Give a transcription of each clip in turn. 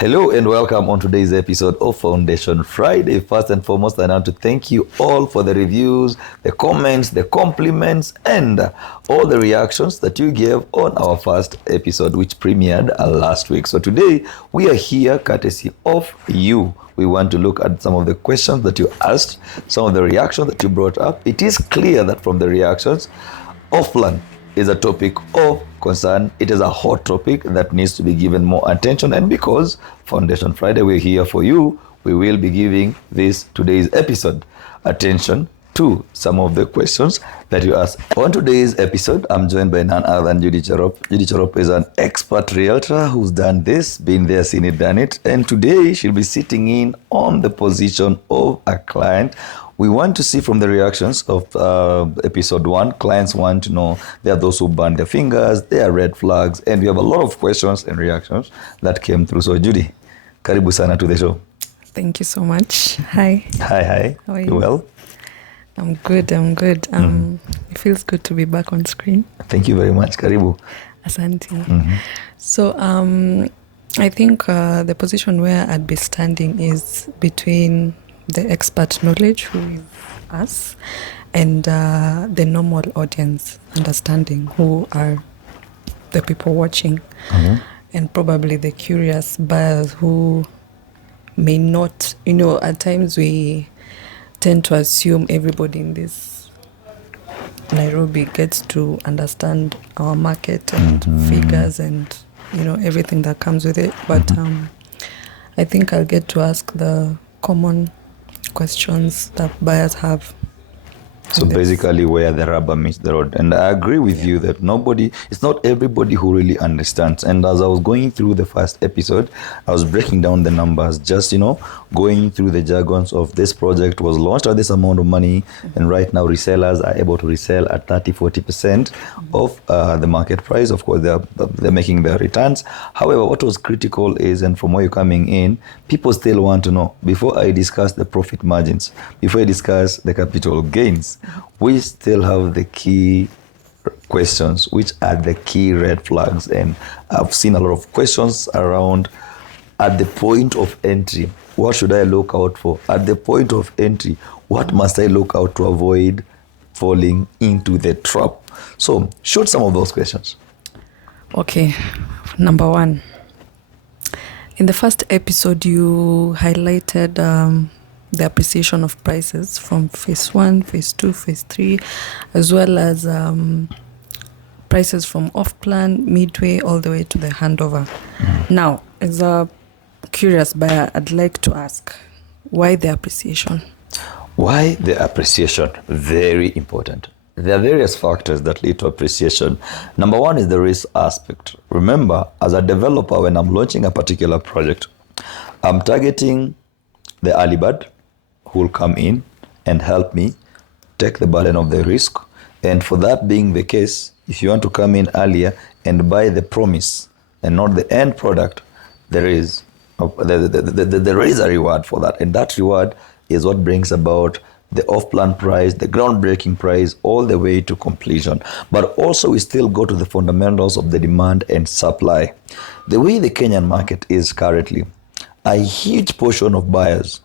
Hello and welcome on today's episode of Foundation Friday. First and foremost, I want to thank you all for the reviews, the comments, the compliments, and all the reactions that you gave on our first episode, which premiered last week. So today, we are here courtesy of you. We want to look at some of the questions that you asked, some of the reactions that you brought up. It is clear that from the reactions, Offplan is a topic of concern. It is a hot topic that needs to be given more attention, and because Foundation Friday, we're here for you, we will be giving this today's episode attention to some of the questions that you asked. On today's episode, I'm joined by none other than Judy Cherop. Judy Cherop is an expert realtor who's done this, been there, seen it, done it, and today she'll be sitting in on the position of a client. We want to see from the reactions of episode 1, clients want to know, there are those who burn their fingers, there are red flags, and we have a lot of questions and reactions that came through. So Judy, karibu sana to the show. Thank you so much. Hi. Hi. How are you well? I'm good. It feels good to be back on screen. Thank you very much. Karibu. Asante. So I think the position where I'd be standing is between the expert knowledge, who is us, and the normal audience understanding, who are the people watching, and probably the curious buyers who may not, at times we tend to assume everybody in this Nairobi gets to understand our market and figures and, everything that comes with it. But I think I'll get to ask the common questions that buyers have. So basically where the rubber meets the road. And I agree with you that it's not everybody who really understands. And as I was going through the first episode, I was breaking down the numbers, just, going through the jargons of this project was launched at this amount of money. And right now resellers are able to resell at 30-40% of the market price. Of course, they're making their returns. However, what was critical is, and from where you're coming in, people still want to know, before I discuss the profit margins, before I discuss the capital gains, we still have the key questions, which are the key red flags. And I've seen a lot of questions around, at the point of entry, what should I look out for? At the point of entry, what must I look out to avoid falling into the trap? So shoot some of those questions. Okay, number 1. In the first episode, you highlighted the appreciation of prices from phase 1, phase 2, phase 3, as well as prices from off-plan, midway, all the way to the handover. Now, as a curious buyer, I'd like to ask, why the appreciation? Why the appreciation? Very important. There are various factors that lead to appreciation. Number 1 is the risk aspect. Remember, as a developer, when I'm launching a particular project, I'm targeting the early bird who will come in and help me take the burden of the risk. And for that being the case, if you want to come in earlier and buy the promise and not the end product, there is a reward for that. And that reward is what brings about the off-plan price, the groundbreaking price, all the way to completion. But also we still go to the fundamentals of the demand and supply. The way the Kenyan market is currently, a huge portion of buyers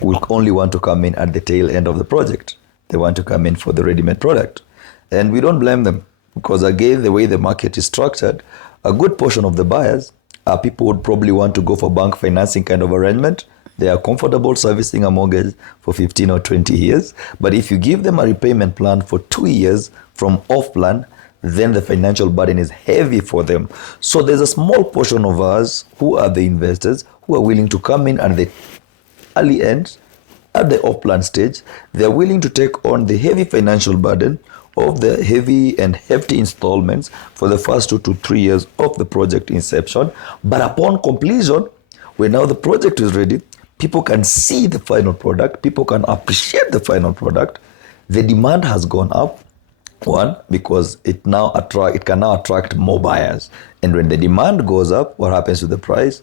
will only want to come in at the tail end of the project. They want to come in for the ready-made product. And we don't blame them, because again, the way the market is structured, a good portion of the buyers are people who would probably want to go for bank financing kind of arrangement. They are comfortable servicing a mortgage for 15 or 20 years. But if you give them a repayment plan for 2 years from off-plan, then the financial burden is heavy for them. So there's a small portion of us who are the investors who are willing to come in at the early end, at the off-plan stage. They're willing to take on the heavy financial burden of the heavy and hefty installments for the first 2 to 3 years of the project inception. But upon completion, when now the project is ready, people can see the final product, people can appreciate the final product. The demand has gone up. 1, because it can now attract more buyers. And when the demand goes up, what happens to the price?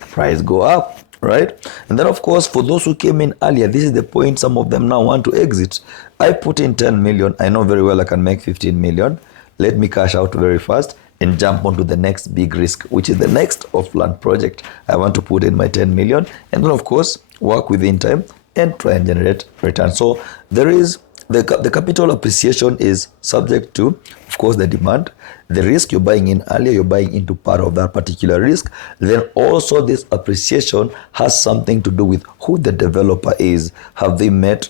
The price go up. Right? And then, of course, for those who came in earlier, this is the point some of them now want to exit. I put in 10 million. I know very well I can make 15 million. Let me cash out very fast and jump onto the next big risk, which is the next Offplan project. I want to put in my 10 million and then, of course, work within time and try and generate return. So there is the capital appreciation is subject to, of course, the demand, the risk you're buying in earlier, you're buying into part of that particular risk. Then also this appreciation has something to do with who the developer is. Have they met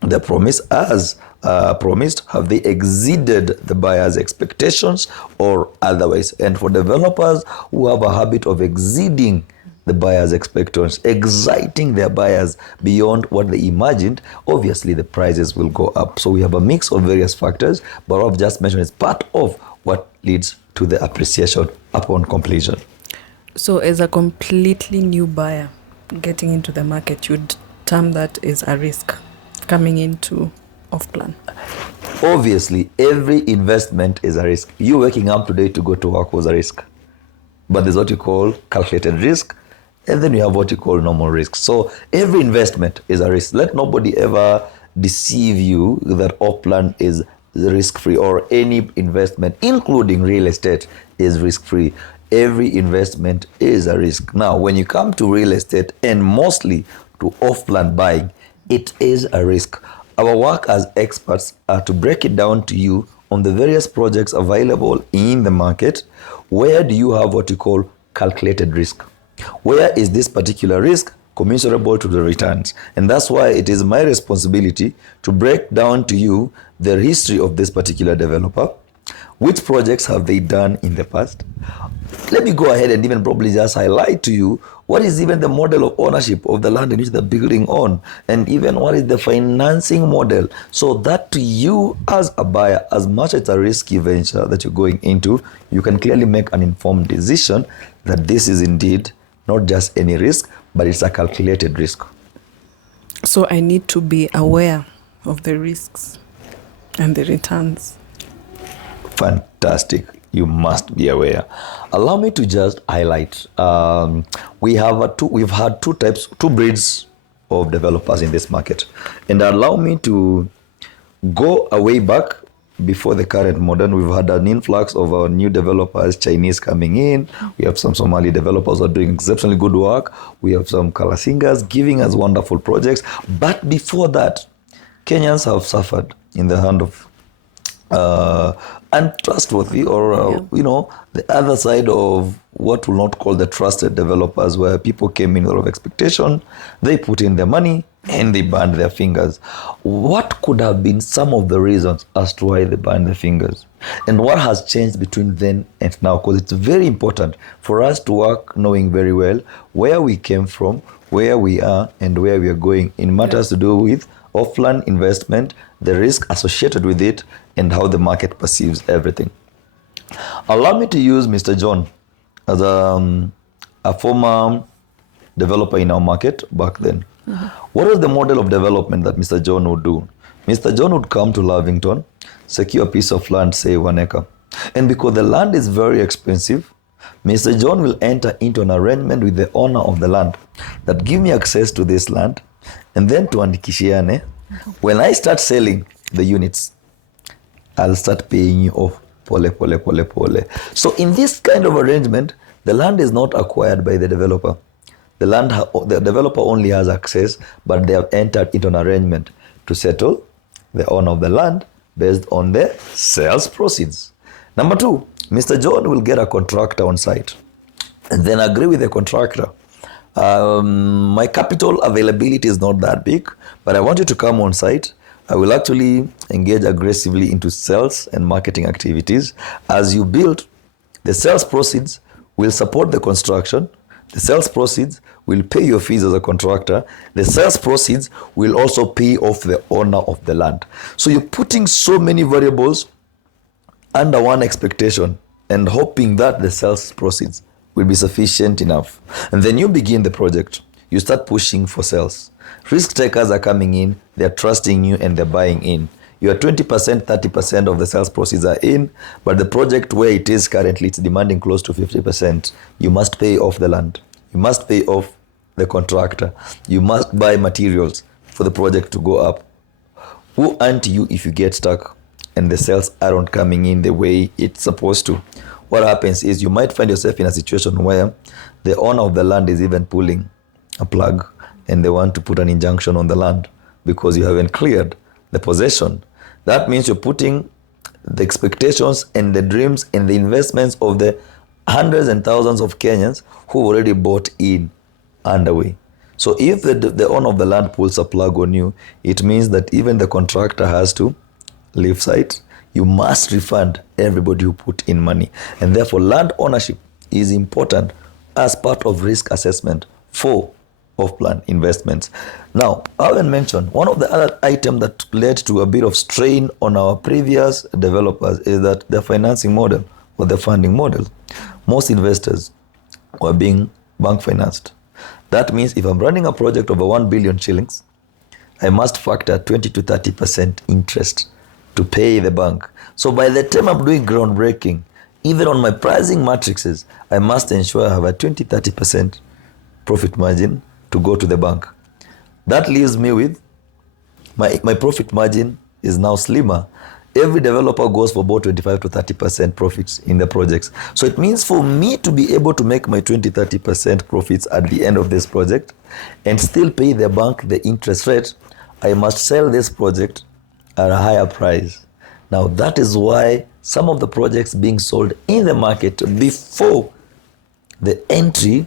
the promise as promised? Have they exceeded the buyer's expectations or otherwise? And for developers who have a habit of exceeding the buyer's expectations, exciting their buyers beyond what they imagined, obviously the prices will go up. So we have a mix of various factors, but what I've just mentioned is part of what leads to the appreciation upon completion. So as a completely new buyer getting into the market, you'd term that is a risk coming into Offplan? Obviously, every investment is a risk. You waking up today to go to work was a risk. But there's what you call calculated risk, and then you have what you call normal risk. So every investment is a risk. Let nobody ever deceive you that Offplan is risk-free, or any investment, including real estate, is risk-free. Every investment is a risk. Now, when you come to real estate, and mostly to Offplan buying, it is a risk. Our work as experts are to break it down to you on the various projects available in the market. Where do you have what you call calculated risk? Where is this particular risk commensurable to the returns? And that's why it is my responsibility to break down to you the history of this particular developer. Which projects have they done in the past? Let me go ahead and even probably just highlight to you what is even the model of ownership of the land in which they're building on, and even what is the financing model, so that to you as a buyer, as much as it's a risky venture that you're going into, you can clearly make an informed decision that this is indeed not just any risk, but it's a calculated risk. So I need to be aware of the risks and the returns. Fantastic. You must be aware. Allow me to just highlight. We've had two breeds of developers in this market, and allow me to go way back before the current modern. We've had an influx of our new developers, Chinese coming in. We have some Somali developers who are doing exceptionally good work. We have some Kalasingas giving us wonderful projects. But before that, Kenyans have suffered in the hand of untrustworthy, or the other side of what we'll not call the trusted developers, where people came in with a lot of expectation, they put in their money and they burned their fingers. What could have been some of the reasons as to why they burned their fingers, and what has changed between then and now? Because it's very important for us to work knowing very well where we came from, where we are, and where we are going in matters to do with Offplan investment, the risk associated with it, and how the market perceives everything. Allow me to use Mr. John as a former developer in our market back then. What was the model of development that Mr. John would do? Mr. John would come to Lavington, secure a piece of land, say 1 acre. And because the land is very expensive, Mr. John will enter into an arrangement with the owner of the land that give me access to this land, and then tuandikishiane. When I start selling the units, I'll start paying you off pole. So in this kind of arrangement, the land is not acquired by the developer. The developer only has access, but they have entered into an arrangement to settle the owner of the land based on the sales proceeds. Number two, Mr. John will get a contractor on site and then agree with the contractor. My capital availability is not that big, but I want you to come on site. I will actually engage aggressively into sales and marketing activities. As you build, the sales proceeds will support the construction. The sales proceeds will pay your fees as a contractor. The sales proceeds will also pay off the owner of the land. So you're putting so many variables under one expectation and hoping that the sales proceeds will be sufficient enough. And then you begin the project. You start pushing for sales. Risk takers are coming in, they're trusting you, and they're buying in. Your 20%, 30% of the sales proceeds are in, but the project where it is currently, it's demanding close to 50%. You must pay off the land. You must pay off the contractor. You must buy materials for the project to go up. Who aren't you if you get stuck and the sales aren't coming in the way it's supposed to? what happens is you might find yourself in a situation where the owner of the land is even pulling a plug and they want to put an injunction on the land because you haven't cleared the possession. That means you're putting the expectations and the dreams and the investments of the hundreds and thousands of Kenyans who already bought in underway. So if the owner of the land pulls a plug on you, it means that even the contractor has to leave site. You must refund everybody who put in money. And therefore, land ownership is important as part of risk assessment for off-plan investments. Now, I haven't mentioned, one of the other items that led to a bit of strain on our previous developers is that the financing model or the funding model. Most investors were being bank financed. That means if I'm running a project over 1 billion shillings, I must factor 20 to 30% interest to pay the bank. So by the time I'm doing groundbreaking, even on my pricing matrices, I must ensure I have a 20-30% profit margin to go to the bank. That leaves me with my profit margin is now slimmer. Every developer goes for about 25 to 30% profits in the projects. So it means for me to be able to make my 20-30% profits at the end of this project and still pay the bank the interest rate, I must sell this project at a higher price. Now that is why some of the projects being sold in the market before the entry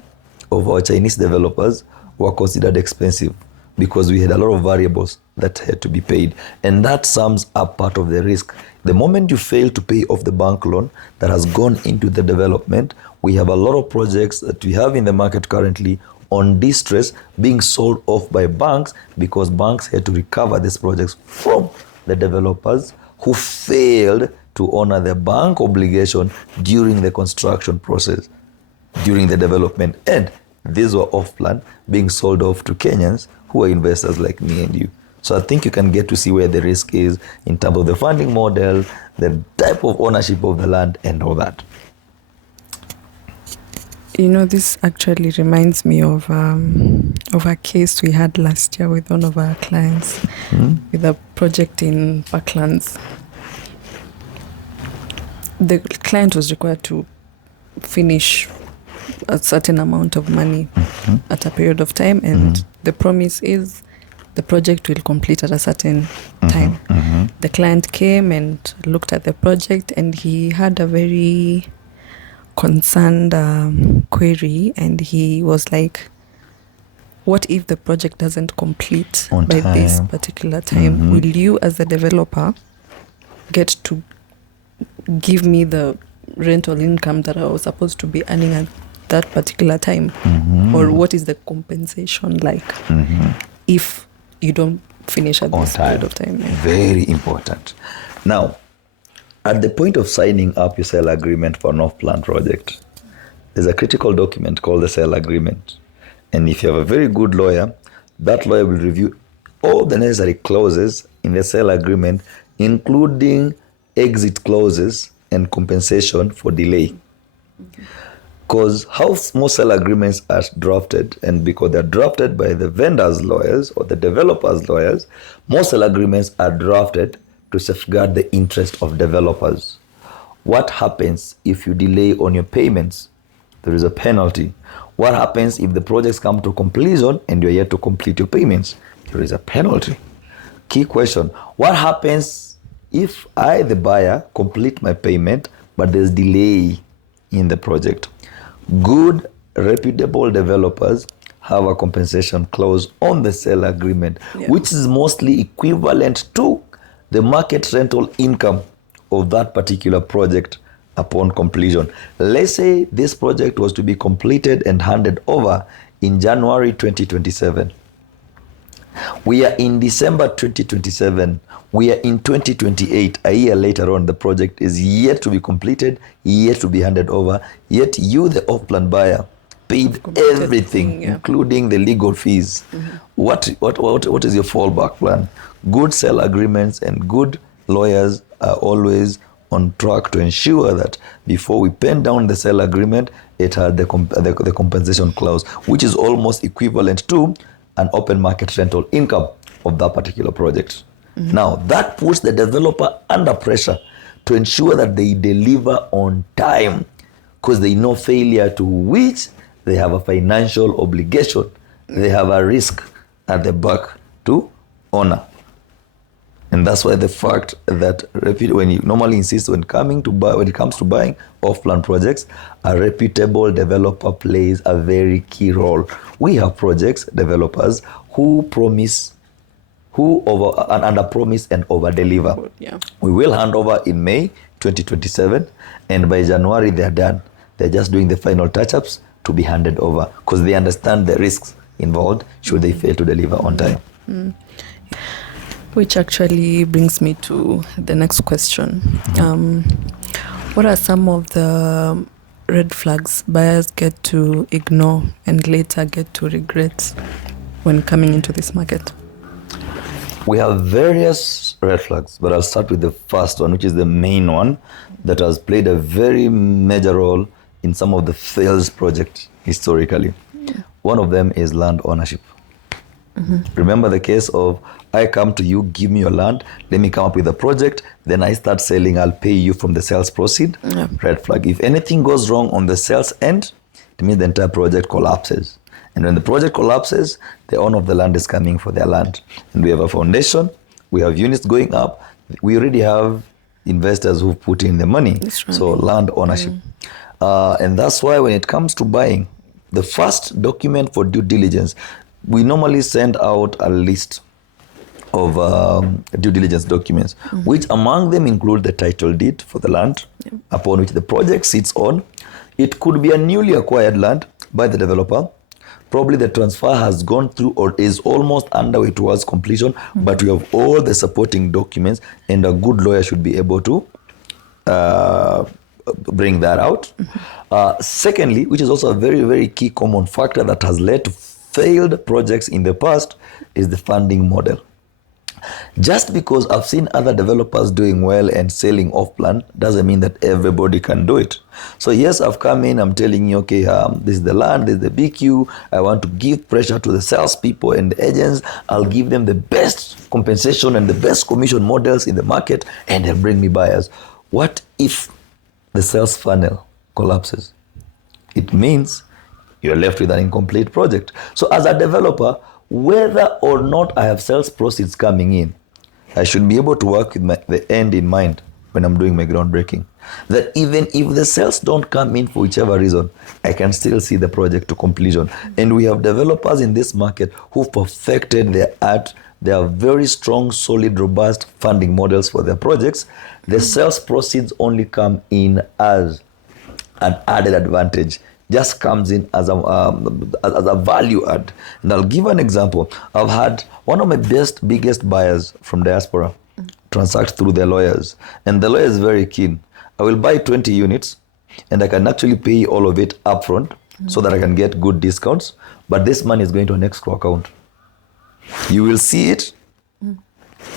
of our Chinese developers were considered expensive because we had a lot of variables that had to be paid. And that sums up part of the risk. The moment you fail to pay off the bank loan that has gone into the development, we have a lot of projects that we have in the market currently on distress being sold off by banks because banks had to recover these projects from the developers who failed to honor the bank obligation during the construction process, during the development. And these were off-plan being sold off to Kenyans who are investors like me and you. So I think you can get to see where the risk is in terms of the funding model, the type of ownership of the land and all that. You know, this actually reminds me of a case we had last year with one of our clients with a project in Parklands. The client was required to finish a certain amount of money at a period of time, and the promise is the project will complete at a certain time. The client came and looked at the project, and he had a very concerned query, and he was like, what if the project doesn't complete on by time. this particular time? Will you as a developer get to give me the rental income that I was supposed to be earning at that particular time? Or what is the compensation like if you don't finish at this period of time? Yeah. Very important. Now, at the point of signing up your sale agreement for an off-plan project, there's a critical document called the sale agreement. And if you have a very good lawyer, that lawyer will review all the necessary clauses in the sale agreement, including exit clauses and compensation for delay. Because how most sale agreements are drafted, and because they're drafted by the vendor's lawyers or the developer's lawyers, most sale agreements are drafted to safeguard the interest of developers. What happens if you delay on your payments? There is a penalty. What happens if the projects come to completion and you're yet to complete your payments? There is a penalty. Key question: what happens if I, the buyer, complete my payment but there's delay in the project? Good, reputable developers have a compensation clause on the sale agreement, which is mostly equivalent to the market rental income of that particular project upon completion. Let's say this project was to be completed and handed over in January 2027. We are in December 2027. We are in 2028. A year later on, the project is yet to be completed, yet to be handed over, yet you, the off-plan buyer, paid everything, including the legal fees. What is your fallback plan? Good sale agreements and good lawyers are always on track to ensure that before we pen down the sale agreement, it had the compensation clause, which is almost equivalent to an open market rental income of that particular project. Now, that puts the developer under pressure to ensure that they deliver on time. because they know failure to which they have a financial obligation. They have a risk at the back to honor. And that's why the fact that when you normally insist when it comes to buying off-plan projects, a reputable developer plays a very key role. We have projects developers who under promise and over deliver. Yeah. We will hand over in May 2027, and by January they're done. They're just doing the final touch-ups to be handed over because they understand the risks involved should they fail to deliver on time. Which actually brings me to the next question. What are some of the red flags buyers get to ignore and later get to regret when coming into this market? We have various red flags, but I'll start with the first one, which is the main one that has played a very major role in some of the failed projects historically. One of them is land ownership. Remember the case of, I come to you, give me your land, let me come up with a project, then I start selling, I'll pay you from the sales proceed. Red flag. If anything goes wrong on the sales end, it means the entire project collapses. And when the project collapses, the owner of the land is coming for their land. And we have a foundation, we have units going up, we already have investors who put in the money. That's right. So land ownership. And that's why when it comes to buying, the first document for due diligence, we normally send out a list of due diligence documents, which among them include the title deed for the land upon which the project sits on. It could be a newly acquired land by the developer. Probably the transfer has gone through or is almost underway towards completion, but we have all the supporting documents, and a good lawyer should be able to bring that out. Secondly, which is also a very, very key common factor that has led to failed projects in the past, is the funding model. Just because I've seen other developers doing well and selling off plan doesn't mean that everybody can do it. So yes, I've come in, I'm telling you, okay, this is the land, this is the BQ. I want to give pressure to the salespeople and the agents. I'll give them the best compensation and the best commission models in the market, and they'll bring me buyers. What if the sales funnel collapses? It means you're left with an incomplete project. So as a developer, whether or not I have sales proceeds coming in, I should be able to work with the end in mind when I'm doing my groundbreaking. That even if the sales don't come in for whichever reason, I can still see the project to completion. And we have developers in this market who've perfected their art. They are very strong, solid, robust funding models for their projects. The sales proceeds only come in as an added advantage, just comes in as a value add. And I'll give an example. I've had one of my biggest buyers from diaspora transact through their lawyers, and the lawyer is very keen. I will buy 20 units and I can actually pay all of it upfront so that I can get good discounts, but this money is going to an escrow account. You will see it,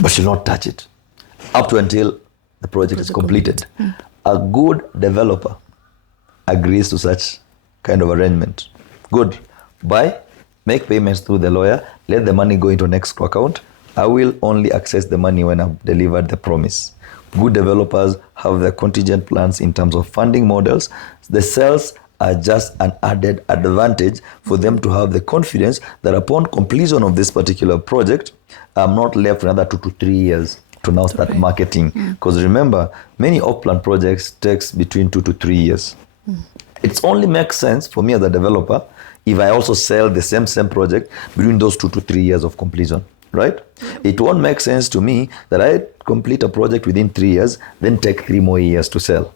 but you'll not touch it up to until the project is completed. A good developer agrees to such kind of arrangement. Good. Buy, make payments through the lawyer, let the money go into an escrow account. I will only access the money when I've delivered the promise. Good developers have their contingent plans in terms of funding models. The sales are just an added advantage for them to have the confidence that upon completion of this particular project, I'm not left another 2 to 3 years to now start marketing. Because remember, many off-plan projects takes between 2 to 3 years. It only makes sense for me as a developer if I also sell the same project between those 2 to 3 years of completion, right? It won't make sense to me that I complete a project within 3 years, then take 3 more years to sell.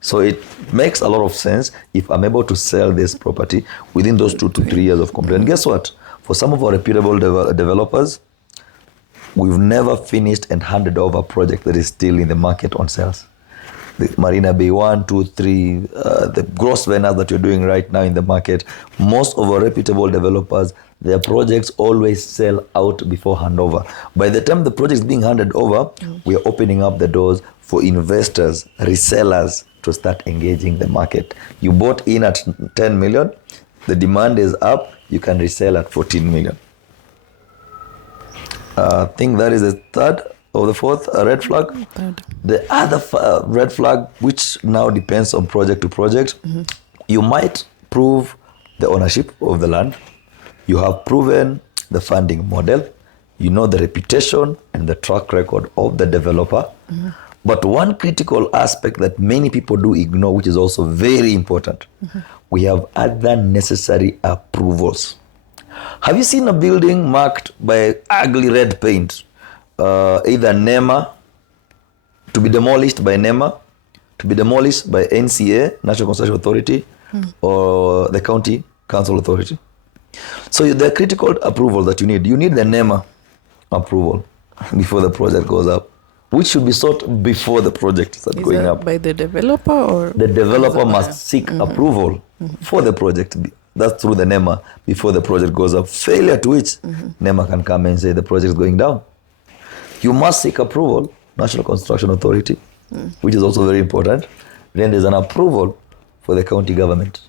So it makes a lot of sense if I'm able to sell this property within those 2 to 3 years of completion. And guess what? For some of our reputable developers, we've never finished and handed over a project that is still in the market on sales. The Marina Bay 1, 2, 3, the gross venues that you're doing right now in the market, most of our reputable developers, their projects always sell out before handover. By the time the project is being handed over, we are opening up the doors for investors, resellers to start engaging the market. You bought in at 10 million, the demand is up, you can resell at 14 million. I think that is the third or the fourth red flag. Third. The other red flag, which now depends on project to project, you might prove the ownership of the land. You have proven the funding model. You know the reputation and the track record of the developer. But one critical aspect that many people do ignore, which is also very important, we have other necessary approvals. Have you seen a building marked by ugly red paint, either NEMA, to be demolished by NEMA, to be demolished by NCA, National Construction Authority, or the County Council Authority? So the critical approval that you need the NEMA approval before the project goes up, which should be sought before the project starts going that up. By the developer, or the developer must seek approval for the project. That's through the NEMA before the project goes up. Failure to which NEMA can come and say the project is going down. You must seek approval, National Construction Authority, which is also very important. Then there's an approval for the county government,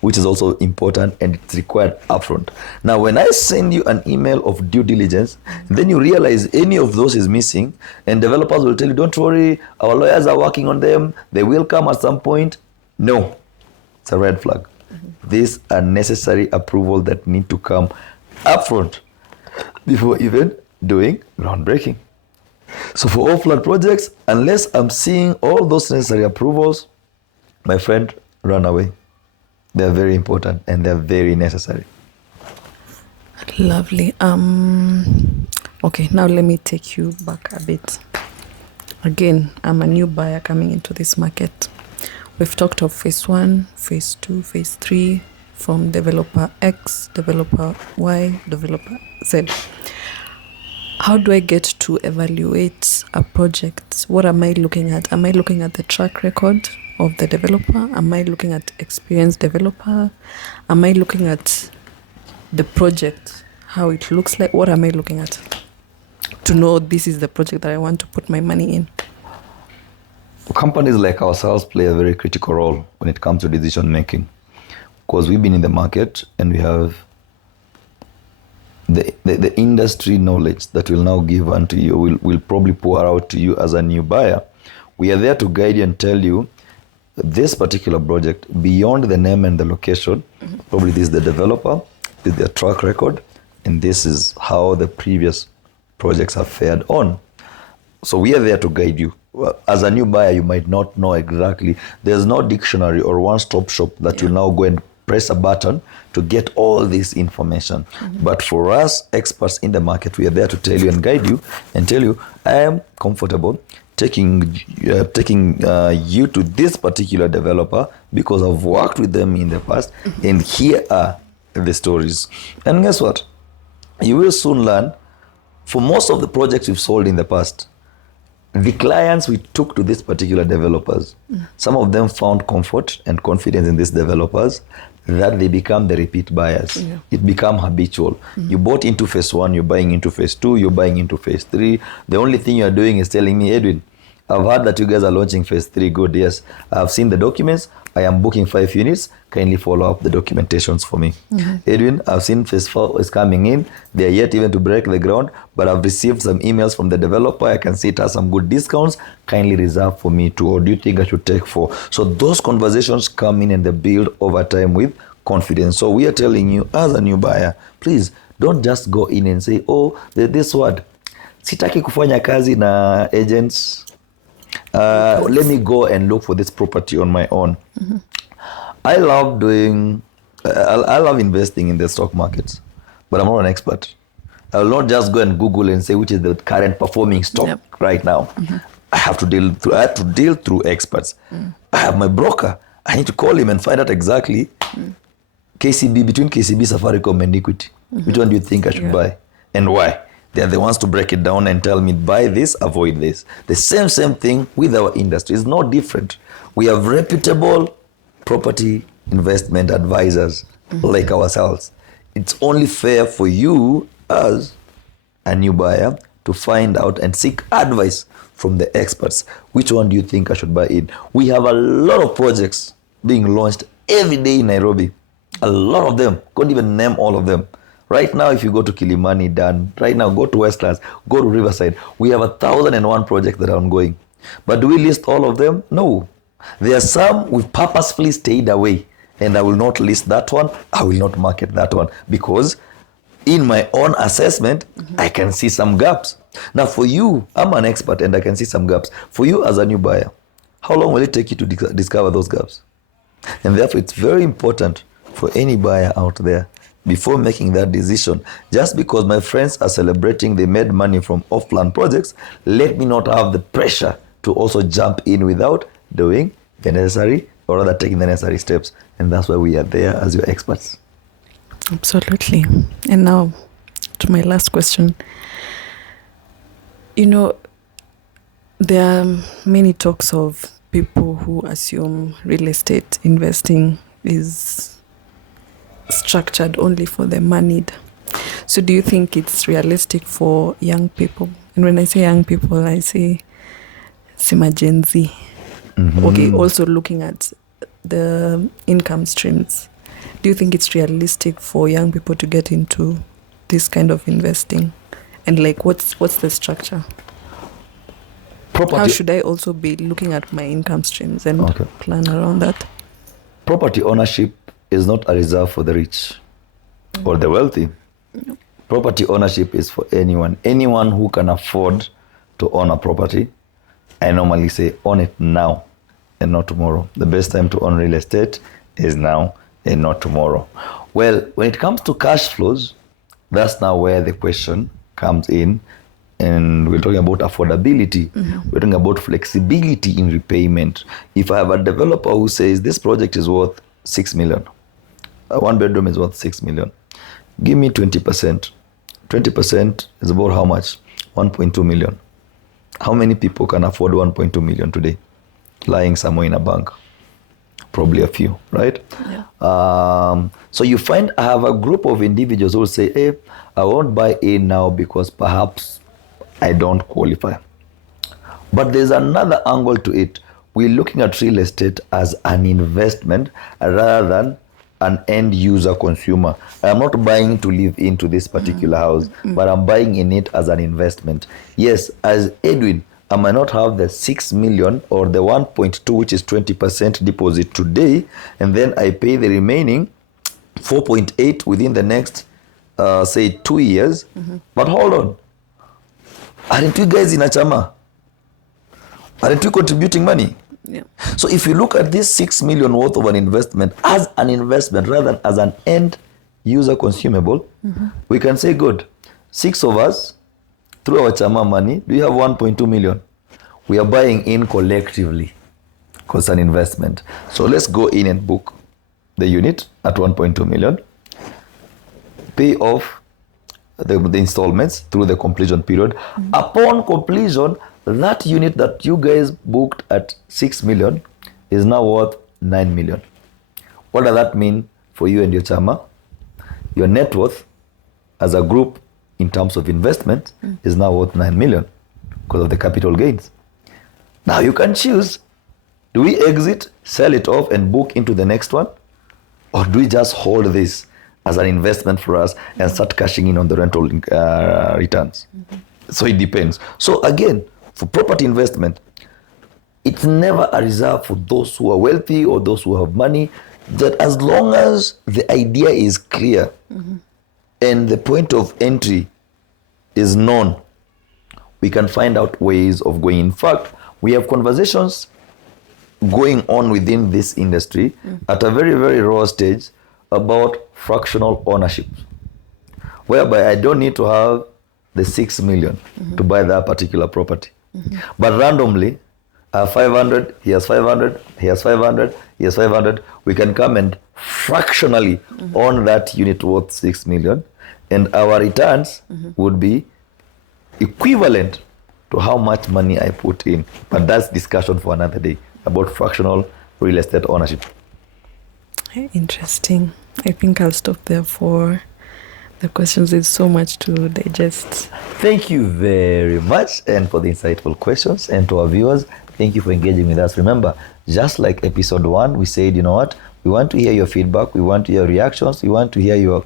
which is also important, and it's required upfront. Now, when I send you an email of due diligence, then you realize any of those is missing, and developers will tell you, don't worry, our lawyers are working on them, they will come at some point. No, it's a red flag. These are necessary approval that need to come upfront before even doing groundbreaking. So for all flood projects, unless I'm seeing all those necessary approvals, my friend, run away. They're very important and they're very necessary. Lovely. Okay, now let me take you back a bit. Again, I'm a new buyer coming into this market. We've talked of phase 1, phase 2, phase 3, from developer X, developer Y, developer Z. How do I get to evaluate a project? What am I looking at? Am I looking at the track record of the developer? Am I looking at experienced developer? Am I looking at the project, how it looks like? What am I looking at to know this is the project that I want to put my money in? Companies like ourselves play a very critical role when it comes to decision making, because we've been in the market and we have the industry knowledge that will now give unto you, will probably pour out to you as a new buyer. We are there to guide you and tell you this particular project, beyond the name and the location, probably this is the developer, this is their track record, and this is how the previous projects have fared on. So we are there to guide you. As a new buyer, you might not know exactly. There's no dictionary or one-stop shop that you'll now go and press a button to get all this information. But for us, experts in the market, we are there to tell you and guide you and tell you, I am comfortable taking you to this particular developer because I've worked with them in the past, and here are the stories. And guess what? You will soon learn, for most of the projects we've sold in the past, the clients we took to these particular developers, some of them found comfort and confidence in these developers that they become the repeat buyers. It become habitual. You bought into phase 1, you're buying into phase 2, you're buying into phase 3. The only thing you're doing is telling me, Edwin, I've heard that you guys are launching phase 3. Good, yes. I've seen the documents. I am booking 5 units. Kindly follow up the documentations for me. Edwin, I've seen phase 4 is coming in. They are yet even to break the ground, but I've received some emails from the developer. I can see it has some good discounts. Kindly reserve for me too. Or do you think I should take 4? So those conversations come in and they build over time with confidence. So we are telling you, as a new buyer, please don't just go in and say, oh, this word, sitaki kufanya kazi na agents. Let me go and look for this property on my own. I love I love investing in the stock markets, but I'm not an expert. I will not just go and Google and say which is the current performing stock right now. I have to deal through experts. I have my broker. I need to call him and find out exactly KCB, between KCB, Safaricom, and Equity. Which one do you think I should buy and why? They're the ones to break it down and tell me, buy this, avoid this. The same thing with our industry. It's no different. We have reputable property investment advisors like ourselves. It's only fair for you as a new buyer to find out and seek advice from the experts. Which one do you think I should buy in? We have a lot of projects being launched every day in Nairobi. A lot of them. Can't even name all of them. Right now, if you go to Kilimani, Dan, right now, go to Westlands, go to Riverside, we have 1,001 projects that are ongoing. But do we list all of them? No. There are some we've purposefully stayed away, and I will not list that one, I will not market that one, because in my own assessment, I can see some gaps. Now for you, I'm an expert and I can see some gaps. For you as a new buyer, how long will it take you to discover those gaps? And therefore, it's very important for any buyer out there, before making that decision, just because my friends are celebrating they made money from off-plan projects, let me not have the pressure to also jump in without doing the necessary, or rather taking the necessary steps. And that's why we are there as your experts. Absolutely. And now to my last question. You know, there are many talks of people who assume real estate investing is structured only for the moneyed. So do you think it's realistic for young people? And when I say young people, I say Sima Gen Z. Okay, also looking at the income streams. Do you think it's realistic for young people to get into this kind of investing? And like, what's the structure? Property. How should I also be looking at my income streams and plan around that? Property ownership is not a reserve for the rich or the wealthy. No. Property ownership is for anyone who can afford to own a property. I normally say own it now and not tomorrow. The best time to own real estate is now and not tomorrow. Well, when it comes to cash flows, that's now where the question comes in. And we're talking about affordability. We're talking about flexibility in repayment. If I have a developer who says this project is worth 6 million, one bedroom is worth 6 million, give me 20%. 20% is about how much? 1.2 million. How many people can afford 1.2 million today? Lying somewhere in a bank. Probably a few, right? Yeah. So you find I have a group of individuals who will say, hey, I won't buy in now because perhaps I don't qualify. But there's another angle to it. We're looking at real estate as an investment rather than an end user consumer. I'm not buying to live into this particular house, but I'm buying in it as an investment. Yes, as Edwin, I might not have the 6 million or the 1.2, which is 20% deposit today, and then I pay the remaining 4.8 within the next, say, 2 years. But hold on. Aren't you guys in a chama? Aren't you contributing money? Yeah. So if you look at this 6 million worth of an investment as an investment rather than as an end user consumable, we can say, good, 6 of us, through our chama money, do you have 1.2 million? We are buying in collectively because it's an investment. So let's go in and book the unit at 1.2 million, pay off the installments through the completion period. Upon completion, that unit that you guys booked at 6 million is now worth 9 million. What does that mean for you and your chama? Your net worth as a group in terms of investment is now worth 9 million because of the capital gains. Now you can choose, do we exit, sell it off and book into the next one? Or do we just hold this as an investment for us and start cashing in on the rental returns? So it depends. So again, for property investment, it's never a reserve for those who are wealthy or those who have money, that as long as the idea is clear and the point of entry is known, we can find out ways of going. In fact, we have conversations going on within this industry at a very, very raw stage about fractional ownership, whereby I don't need to have the 6 million to buy that particular property. But randomly, I have 500, he has 500, he has 500, he has 500. We can come and fractionally own that unit worth 6 million, and our returns would be equivalent to how much money I put in. But that's discussion for another day about fractional real estate ownership. Interesting. I think I'll stop there for the questions. There's so much to digest. Thank you very much, and for the insightful questions. And to our viewers, thank you for engaging with us. Remember, just like episode 1, we said, you know what? We want to hear your feedback. We want to hear reactions. We want to hear your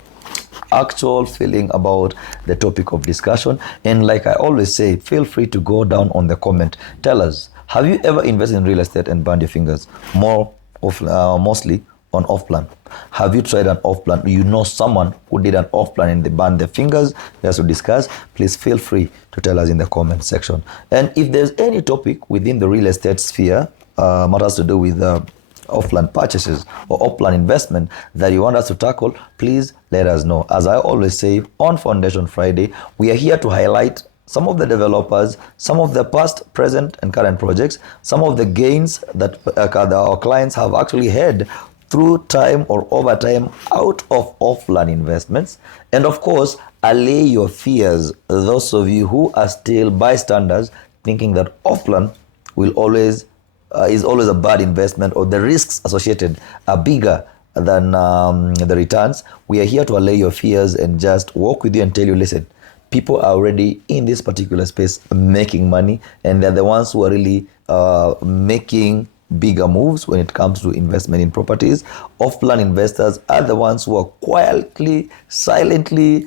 actual feeling about the topic of discussion. And like I always say, feel free to go down on the comment. Tell us, have you ever invested in real estate and burned your fingers? Mostly on Offplan. Have you tried an Offplan? You know someone who did an Offplan and they burned their fingers? Let's discuss. Please feel free to tell us in the comment section. And if there's any topic within the real estate sphere, matters to do with Offplan purchases or Offplan investment that you want us to tackle, please let us know. As I always say, on Foundation Friday, we are here to highlight some of the developers, some of the past, present, and current projects, some of the gains that our clients have actually had through time or over time out of Offplan investments. And of course, allay your fears, those of you who are still bystanders thinking that Offplan will always is always a bad investment, or the risks associated are bigger than the returns. We are here to allay your fears and just walk with you and tell you, listen, people are already in this particular space making money, and they're the ones who are really making bigger moves when it comes to investment in properties. Offplan investors are the ones who are quietly, silently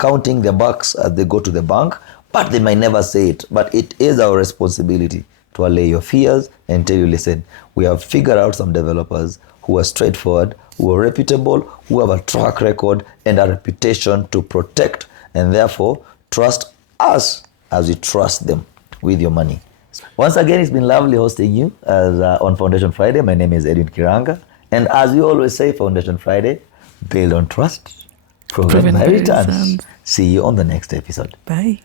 counting their bucks as they go to the bank, but they might never say it. But it is our responsibility to allay your fears and tell you, listen, we have figured out some developers who are straightforward, who are reputable, who have a track record and a reputation to protect, and therefore trust us as we trust them with your money. Once again, it's been lovely hosting you as on Foundation Friday. My name is Edwin Kiranga, and as we always say, Foundation Friday, build on trust, proven by returns. See you on the next episode. Bye.